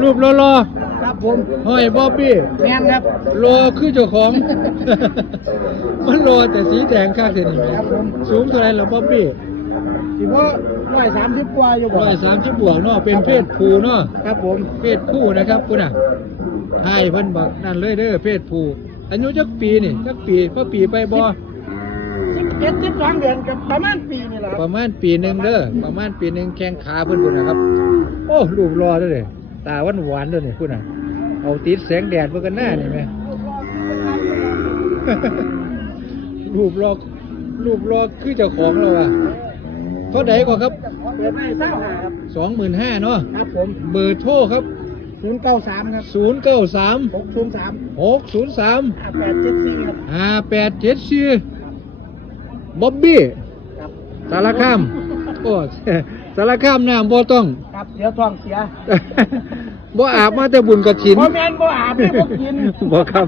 รูปรอครับผมๆห้อยบ๊อบบี้แม่นครับรอคือเจ้าของ มันรอแต่สีแดงข้างเดียวนี่แหมครับผม สูงเท่าไหรล่ะบ๊อบบี้สิว่าร้อยสามสิบกว่าอยู่บ่ร้อยสามสิบบวกเนาะเป็นเพศผู้เนาะครับผมเพศผู้นะครับคุณอะไอ้เพิ่นบอกนั่นเลยเด้อเพศผู้อายุจักปีนี่จักปีพ่อปีไปบ่สิบ เจ็ดสิบสองเดือนกับประมาณปีนี่แหละคปรับระมาณปีหนึ่งเด้อประมาณปีหนึ่งแข้งขาเพิ่นพุ่นนะครับ โอ้รูปรอเด้อเด้ตาหวานหวานๆเด้อนี่คุณอะเอาติดแสงแดดเพิ่นกันหน้านี่แหมรูปรอรูปรอคือเจ้าของเราอะเท่าไหร่ก็ครับเปิดให้เศร้าหาครับสองหมื่นห้าเนาะครับผมเบอร์โทรครับศูนย์เก้าสามครับศูนย์เก้าสามหกศูนย์สามหกศูนย์สาม ห้าแปดเจ็ดสี่ครับ ห้าแปดเจ็ดสี่ บ๊อบบี้ครับสารคามโอ้สารคามน้ำบ่ต้องครับเดี๋ยวท้องเสียบ่อาบมาแต่บุญกระถินบ่แมนบ่อาบไม่บ่กินบ่ครับ